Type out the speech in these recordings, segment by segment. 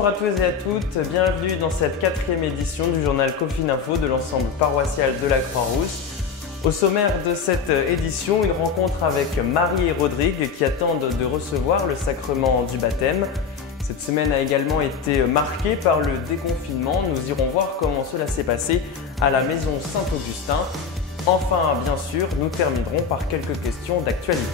Bonjour à tous et à toutes, bienvenue dans cette 4e édition du journal Cofininfo de l'ensemble paroissial de la Croix-Rousse. Au sommaire de cette édition, une rencontre avec Marie et Rodrigue qui attendent de recevoir le sacrement du baptême. Cette semaine a également été marquée par le déconfinement. Nous irons voir comment cela s'est passé à la maison Saint-Augustin. Enfin, bien sûr, nous terminerons par quelques questions d'actualité.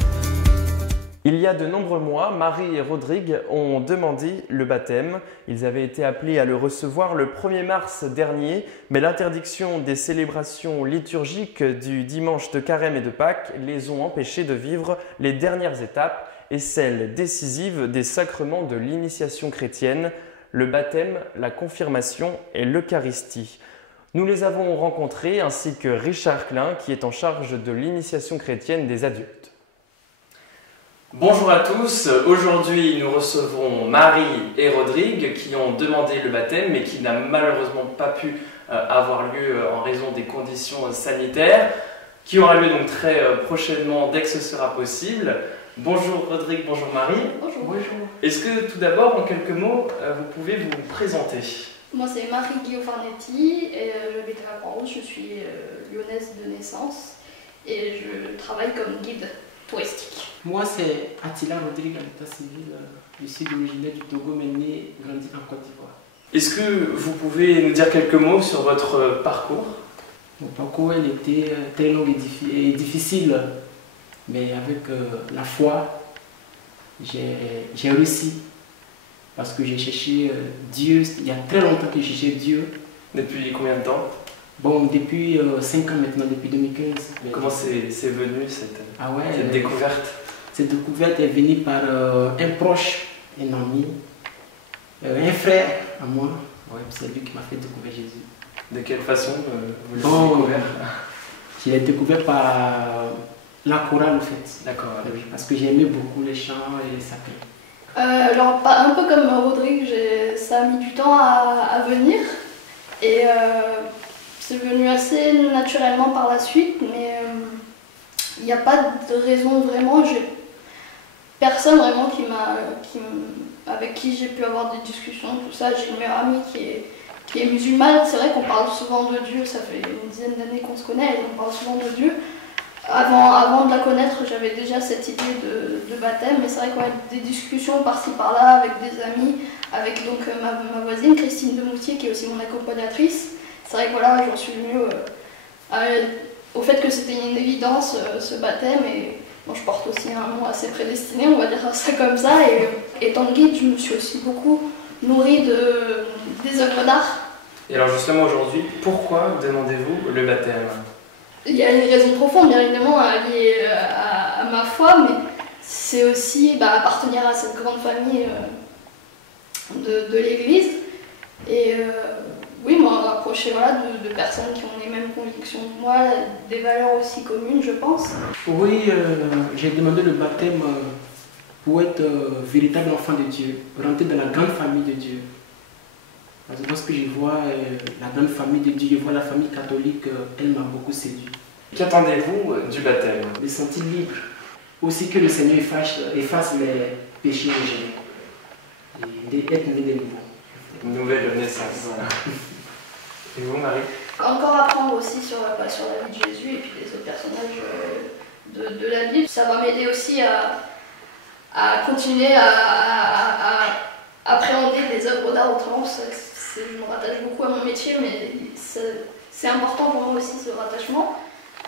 Il y a de nombreux mois, Marie et Rodrigue ont demandé le baptême. Ils avaient été appelés à le recevoir le 1er mars dernier, mais l'interdiction des célébrations liturgiques du dimanche de Carême et de Pâques les ont empêchés de vivre les dernières étapes et celles décisives des sacrements de l'initiation chrétienne, le baptême, la confirmation et l'Eucharistie. Nous les avons rencontrés ainsi que Richard Klein qui est en charge de l'initiation chrétienne des adultes. Bonjour à tous, aujourd'hui nous recevons Marie et Rodrigue qui ont demandé le baptême mais qui n'a malheureusement pas pu avoir lieu en raison des conditions sanitaires, qui aura lieu donc très prochainement dès que ce sera possible. Bonjour Rodrigue, bonjour Marie. Bonjour. Bonjour. Est-ce que tout d'abord en quelques mots vous pouvez vous présenter? Moi c'est Marie Guillaume-Farnetti et j'habite à la Croix-Rousse, je suis lyonnaise de naissance et je travaille comme guide touristique. Moi, c'est Attila Rodrigue, à l'état civil. Je suis originaire du Togo, mais né et grandi en Côte d'Ivoire. Est-ce que vous pouvez nous dire quelques mots sur votre parcours? Mon parcours, il était très long et difficile, mais avec la foi, j'ai réussi. Parce que j'ai cherché Dieu, il y a très longtemps que j'ai cherché Dieu. Depuis combien de temps? Bon, depuis 5 ans maintenant, depuis 2015. Comment c'est venu cette découverte? Cette découverte est venue par un proche, un ami, un frère à moi. Ouais, c'est lui qui m'a fait découvrir Jésus. De quelle façon vous l'avez découvert? Je l'ai découvert par la chorale en fait. D'accord. Oui, parce que j'aimais beaucoup les chants et les sacrés. Alors, un peu comme Rodrigue, ça a mis du temps à venir et c'est venu assez naturellement par la suite, mais il n'y a pas de raison vraiment. J'ai personne vraiment avec qui j'ai pu avoir des discussions, tout ça. J'ai une meilleure amie qui est musulmane. C'est vrai qu'on parle souvent de Dieu, ça fait une dizaine d'années qu'on se connaît et on parle souvent de Dieu. Avant de la connaître, j'avais déjà cette idée de baptême, mais c'est vrai qu'on a des discussions par-ci par-là avec des amis, avec donc ma voisine Christine Demoutier qui est aussi mon accompagnatrice. C'est vrai que voilà, j'en suis venue au fait que c'était une évidence ce baptême et bon, je porte aussi un nom assez prédestiné, on va dire ça comme ça. Et étant guide, je me suis aussi beaucoup nourrie des œuvres d'art. Et alors justement aujourd'hui, pourquoi demandez-vous le baptême? Il y a une raison profonde, bien évidemment, liée à ma foi, mais c'est aussi appartenir à cette grande famille de l'Église. Et oui, moi, rapprocher de personnes qui ont les mêmes convictions que moi, des valeurs aussi communes, je pense. Oui, j'ai demandé le baptême pour être véritable enfant de Dieu, rentrer dans la grande famille de Dieu. Parce que lorsque je vois la grande famille de Dieu, je vois la famille catholique, elle m'a beaucoup séduit. Qu'attendez-vous du baptême? Me sentir libre. Aussi que le Seigneur efface les péchés originels. Et être né de nouveau. Une nouvelle naissance. Voilà. Et vous, Marie? Encore apprendre aussi sur la vie de Jésus et puis les autres personnages de la Bible. Ça va m'aider aussi à continuer à appréhender des œuvres d'art autrement. Je me rattache beaucoup à mon métier, mais c'est important pour moi aussi ce rattachement.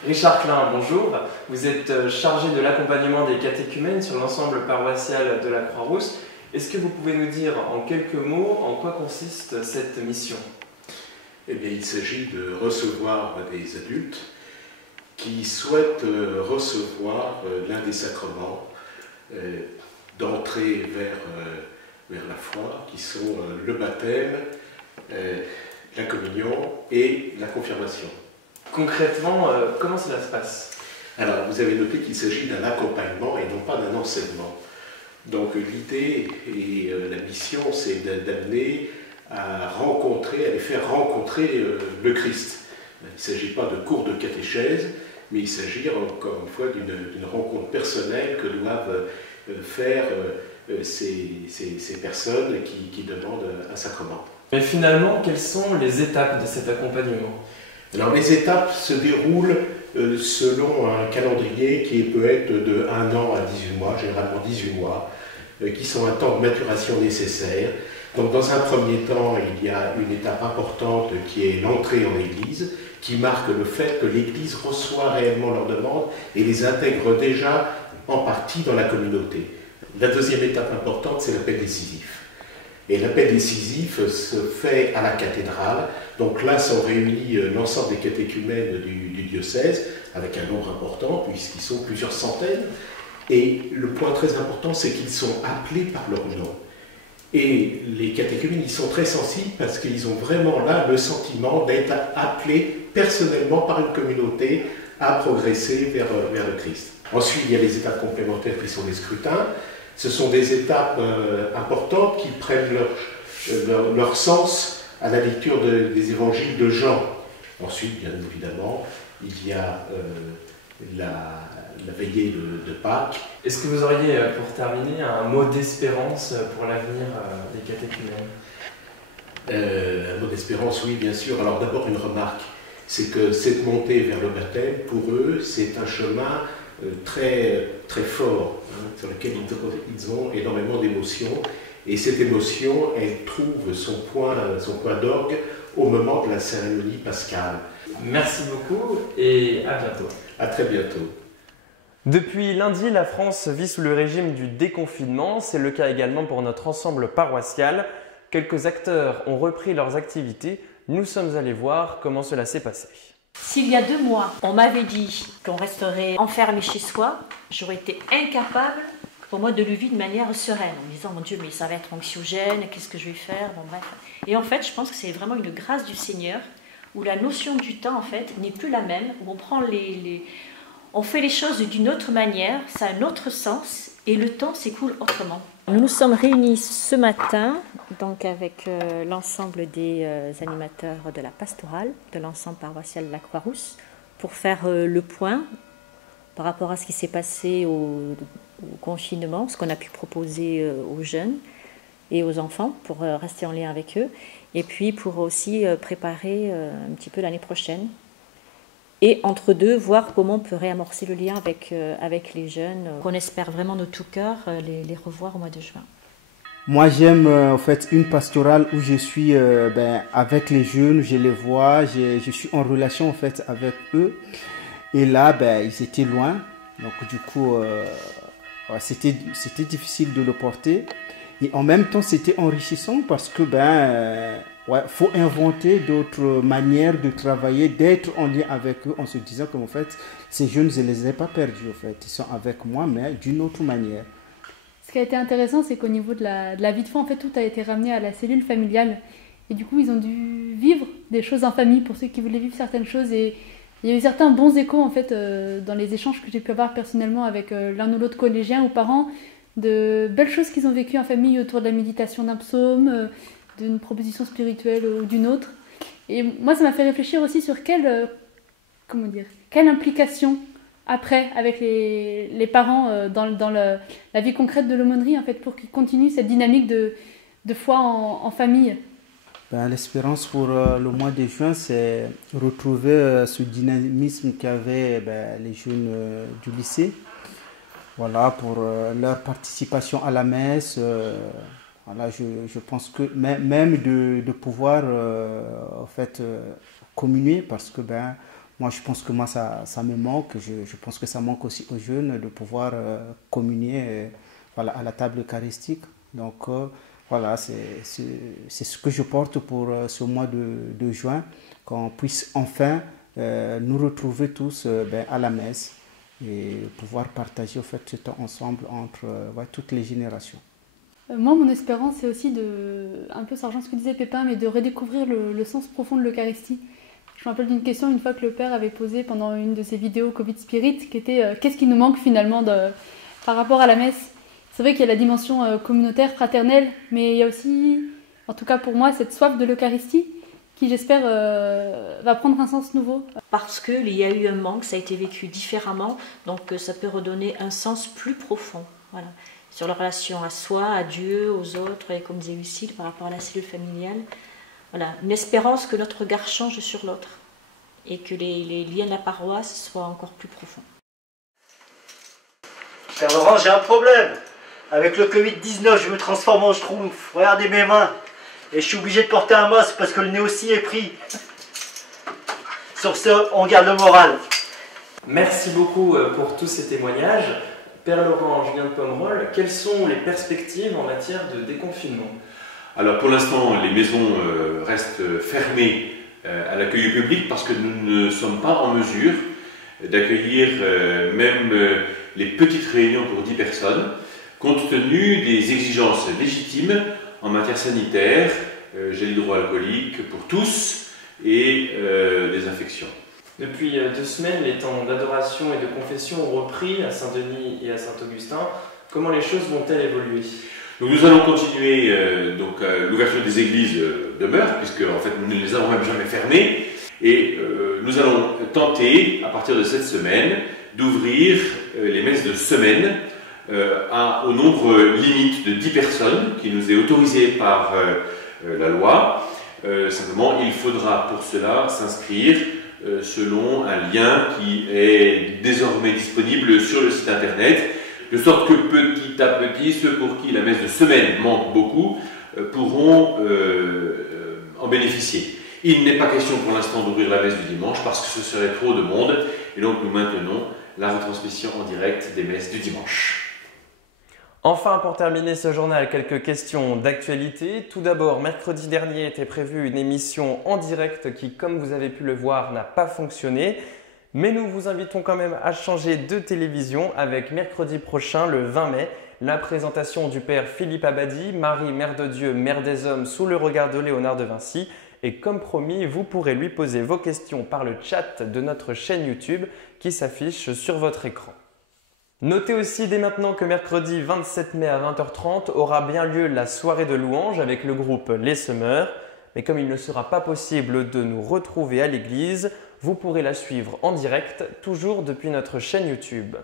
Richard Klein, bonjour. Vous êtes chargé de l'accompagnement des catéchumènes sur l'ensemble paroissial de la Croix-Rousse. Est-ce que vous pouvez nous dire en quelques mots en quoi consiste cette mission? Eh bien, il s'agit de recevoir des adultes qui souhaitent recevoir l'un des sacrements d'entrée vers la foi, qui sont le baptême, la communion et la confirmation. Concrètement, comment cela se passe? Alors, vous avez noté qu'il s'agit d'un accompagnement et non pas d'un enseignement. Donc, l'idée et la mission, c'est d'amener à les faire rencontrer le Christ. Il ne s'agit pas de cours de catéchèse, mais il s'agit encore une fois d'une rencontre personnelle que doivent faire ces personnes qui demandent un sacrement. Mais finalement, quelles sont les étapes de cet accompagnement? Alors les étapes se déroulent selon un calendrier qui peut être de 1 an à 18 mois, généralement 18 mois, qui sont un temps de maturation nécessaire. Donc dans un premier temps, il y a une étape importante qui est l'entrée en Église, qui marque le fait que l'Église reçoit réellement leurs demandes et les intègre déjà en partie dans la communauté. La deuxième étape importante, c'est l'appel décisif. Et l'appel décisif se fait à la cathédrale. Donc là sont réunis l'ensemble des catéchumènes du diocèse, avec un nombre important, puisqu'ils sont plusieurs centaines. Et le point très important, c'est qu'ils sont appelés par leur nom. Et les catéchumènes, ils sont très sensibles parce qu'ils ont vraiment là le sentiment d'être appelés personnellement par une communauté à progresser vers le Christ. Ensuite, il y a les étapes complémentaires qui sont les scrutins. Ce sont des étapes importantes qui prennent leur sens à la lecture des évangiles de Jean. Ensuite, bien évidemment, il y a la veillée de Pâques. Est-ce que vous auriez, pour terminer, un mot d'espérance pour l'avenir des catéchumènes? Un mot d'espérance, oui, bien sûr. Alors d'abord, une remarque, c'est que cette montée vers le baptême, pour eux, c'est un chemin très, très fort, sur lequel ils ont énormément d'émotions. Et cette émotion, elle trouve son point d'orgue au moment de la cérémonie pascale. Merci beaucoup et à bientôt. À très bientôt. Depuis lundi, la France vit sous le régime du déconfinement. C'est le cas également pour notre ensemble paroissial. Quelques acteurs ont repris leurs activités. Nous sommes allés voir comment cela s'est passé. S'il y a 2 mois, on m'avait dit qu'on resterait enfermé chez soi, j'aurais été incapable pour moi de le vivre de manière sereine, en me disant mon Dieu, mais ça va être anxiogène, qu'est-ce que je vais faire, bon bref. Et en fait, je pense que c'est vraiment une grâce du Seigneur où la notion du temps en fait n'est plus la même, où on prend on fait les choses d'une autre manière, ça a un autre sens et le temps s'écoule autrement. Nous nous sommes réunis ce matin donc avec l'ensemble des animateurs de la pastorale, de l'ensemble paroissial de la Croix-Rousse, pour faire le point par rapport à ce qui s'est passé au confinement, ce qu'on a pu proposer aux jeunes et aux enfants pour rester en lien avec eux, et puis pour aussi préparer un petit peu l'année prochaine. Et entre deux, voir comment on peut réamorcer le lien avec les jeunes. On espère vraiment de tout cœur les revoir au mois de juin. Moi, j'aime en fait une pastorale où je suis avec les jeunes, je les vois, je suis en relation en fait avec eux. Et là, ils étaient loin, donc du coup, c'était difficile de le porter. Et en même temps, c'était enrichissant parce que faut inventer d'autres manières de travailler, d'être en lien avec eux en se disant qu'en fait, ces jeunes, je ne les ai pas perdus. En fait. Ils sont avec moi, mais d'une autre manière. Ce qui a été intéressant, c'est qu'au niveau de la vie de foi, en fait, tout a été ramené à la cellule familiale. Et du coup, ils ont dû vivre des choses en famille pour ceux qui voulaient vivre certaines choses. Et il y a eu certains bons échos, en fait, dans les échanges que j'ai pu avoir personnellement avec l'un ou l'autre collégien ou parents, de belles choses qu'ils ont vécues en famille autour de la méditation d'un psaume, d'une proposition spirituelle ou d'une autre. Et moi, ça m'a fait réfléchir aussi sur quelle implication après avec les parents dans la vie concrète de l'aumônerie, en fait, pour qu'ils continuent cette dynamique de foi en famille. L'espérance pour le mois de juin, c'est retrouver ce dynamisme qu'avaient les jeunes du lycée. Voilà, pour leur participation à la messe. Voilà, je pense que même de pouvoir en fait, communier, parce que moi je pense que moi ça me manque, je pense que ça manque aussi aux jeunes de pouvoir communier voilà, à la table eucharistique. Donc voilà, c'est ce que je porte pour ce mois de juin, qu'on puisse enfin nous retrouver tous à la messe et pouvoir partager en fait, ce temps ensemble entre toutes les générations. Moi, mon espérance, c'est aussi un peu ça rejoint ce que disait Pépin, mais de redécouvrir le sens profond de l'Eucharistie. Je me rappelle d'une question une fois que le Père avait posée pendant une de ses vidéos Covid Spirit, qui était qu'est-ce qui nous manque finalement par rapport à la messe. C'est vrai qu'il y a la dimension communautaire, fraternelle, mais il y a aussi, en tout cas pour moi, cette soif de l'Eucharistie qui, j'espère, va prendre un sens nouveau. Parce qu'il y a eu un manque, ça a été vécu différemment, donc ça peut redonner un sens plus profond. Voilà. sur la relation à soi, à Dieu, aux autres, et comme disait Lucille, par rapport à la cellule familiale. Voilà, une espérance que notre regard change sur l'autre et que les liens de la paroisse soient encore plus profonds. Père Laurent, j'ai un problème. Avec le Covid-19, je me transforme en schtroumpf. Regardez mes mains. Et je suis obligé de porter un masque parce que le nez aussi est pris. Sur ce, on garde le moral. Merci beaucoup pour tous ces témoignages. Père Laurent Julien de Pomerol, quelles sont les perspectives en matière de déconfinement? Alors pour l'instant, les maisons restent fermées à l'accueil public parce que nous ne sommes pas en mesure d'accueillir même les petites réunions pour 10 personnes, compte tenu des exigences légitimes en matière sanitaire, gel hydroalcoolique pour tous et désinfection. Depuis 2 semaines, les temps d'adoration et de confession ont repris à Saint-Denis et à Saint-Augustin. Comment les choses vont-elles évoluer? Donc nous allons continuer, l'ouverture des églises demeure, puisque en fait nous ne les avons même jamais fermées, et nous allons tenter, à partir de cette semaine, d'ouvrir les messes de semaine au nombre limite de 10 personnes, qui nous est autorisé par la loi. Simplement, il faudra pour cela s'inscrire selon un lien qui est désormais disponible sur le site internet, de sorte que petit à petit, ceux pour qui la messe de semaine manque beaucoup pourront en bénéficier. Il n'est pas question pour l'instant d'ouvrir la messe du dimanche parce que ce serait trop de monde, et donc nous maintenons la retransmission en direct des messes du dimanche. Enfin, pour terminer ce journal, quelques questions d'actualité. Tout d'abord, mercredi dernier était prévue une émission en direct qui, comme vous avez pu le voir, n'a pas fonctionné. Mais nous vous invitons quand même à changer de télévision avec mercredi prochain, le 20 mai, la présentation du père Philippe Abadie, Marie, Mère de Dieu, Mère des Hommes, sous le regard de Léonard de Vinci. Et comme promis, vous pourrez lui poser vos questions par le chat de notre chaîne YouTube qui s'affiche sur votre écran. Notez aussi dès maintenant que mercredi 27 mai à 20h30 aura bien lieu la soirée de louanges avec le groupe Les Semeurs. Mais comme il ne sera pas possible de nous retrouver à l'église, vous pourrez la suivre en direct, toujours depuis notre chaîne YouTube.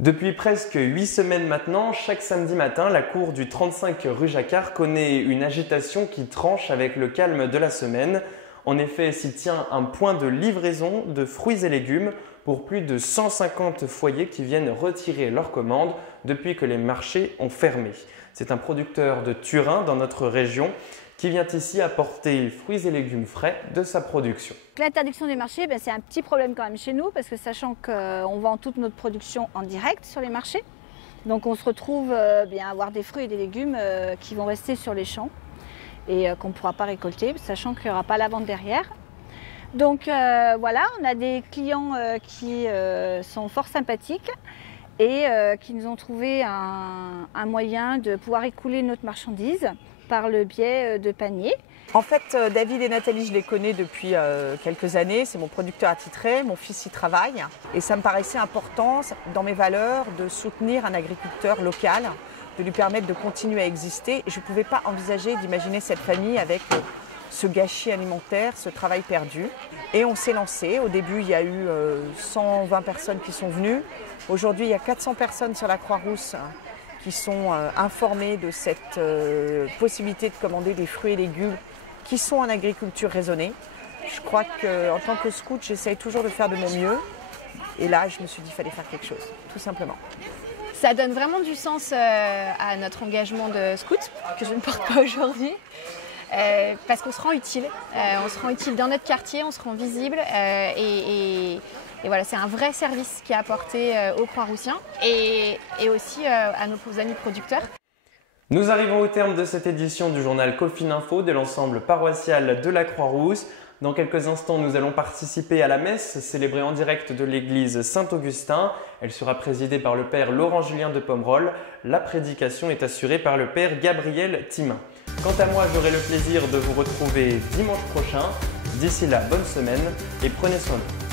Depuis presque 8 semaines maintenant, chaque samedi matin, la cour du 35 rue Jacquard connaît une agitation qui tranche avec le calme de la semaine. En effet, s'y tient un point de livraison de fruits et légumes pour plus de 150 foyers qui viennent retirer leurs commandes depuis que les marchés ont fermé. C'est un producteur de Turin dans notre région qui vient ici apporter fruits et légumes frais de sa production. L'interdiction des marchés, c'est un petit problème quand même chez nous parce que sachant qu'on vend toute notre production en direct sur les marchés, donc on se retrouve à avoir des fruits et des légumes qui vont rester sur les champs et qu'on ne pourra pas récolter, sachant qu'il n'y aura pas la vente derrière. Donc voilà, on a des clients qui sont fort sympathiques et qui nous ont trouvé un moyen de pouvoir écouler notre marchandise par le biais de paniers. En fait, David et Nathalie, je les connais depuis quelques années. C'est mon producteur attitré, mon fils y travaille. Et ça me paraissait important, dans mes valeurs, de soutenir un agriculteur local, de lui permettre de continuer à exister. Et je ne pouvais pas envisager d'imaginer cette famille avec ce gâchis alimentaire, ce travail perdu. Et on s'est lancé. Au début, il y a eu 120 personnes qui sont venues. Aujourd'hui, il y a 400 personnes sur la Croix-Rousse qui sont informés de cette possibilité de commander des fruits et légumes qui sont en agriculture raisonnée. Je crois qu'en tant que scout, j'essaye toujours de faire de mon mieux. Et là, je me suis dit qu'il fallait faire quelque chose, tout simplement. Ça donne vraiment du sens à notre engagement de scout, que je ne porte pas aujourd'hui. Parce qu'on se rend utile. On se rend utile dans notre quartier, on se rend visible et voilà, c'est un vrai service qui est apporté aux Croix-Roussiens et aussi à nos amis producteurs. Nous arrivons au terme de cette édition du journal Cofin Info de l'ensemble paroissial de la Croix-Rousse. Dans quelques instants, nous allons participer à la messe célébrée en direct de l'église Saint-Augustin. Elle sera présidée par le père Laurent Julien de Pomerol. La prédication est assurée par le père Gabriel Timin. Quant à moi, j'aurai le plaisir de vous retrouver dimanche prochain. D'ici là, bonne semaine et prenez soin de vous.